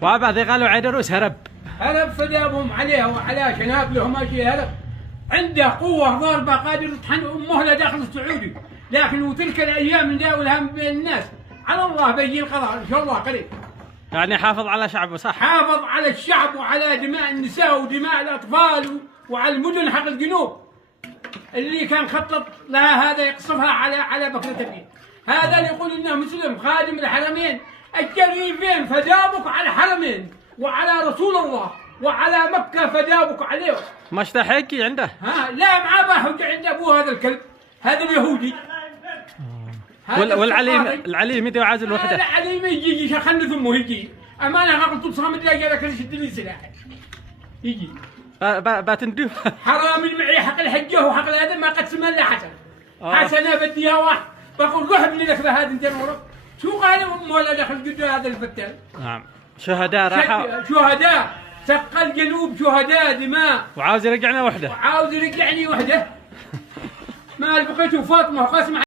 وابا ذي قالوا عيدروس هرب فدابهم عليها وعلى شنابله ماشي هرب. عنده قوة ضاربة قادر يطحن مهلة داخل السعودي، لكن وتلك الأيام نداولها بين الناس على الله بيجي القضاء إن شاء الله قريب. يعني حافظ على شعبه صح؟ حافظ على الشعب وعلى دماء النساء ودماء الأطفال وعلى المدن حق الجنوب اللي كان خطط لها هذا يقصفها على بكرة الدين. هذا اللي يقول إنه مسلم خادم الحرمين الشريفين فدابك على الحرمين وعلى رسول الله وعلى مكة فدابك عليه. ما اشتحيكي عنده؟ ها لا معاه بحج عند أبوه هذا الكلب هذا اليهودي. العليم يدي عازل وحده. العليم يجي يخلي ثمه يجي أمانة قلت صامد لا جالك يشد لي سلاحي يجي باتندو حرامي معي حق الحجة وحق هذا ما قد سمى له حسن. حسنة بدي واحد بقول روح ابني لك هذا انت ورا شو قال ولا دخل قد هذا الفتال. نعم شهداء راحوا شهداء سق الجنوب شهداء دماء وعاوز يرجعنا وحده ما بقيت وفاطمة وقاسم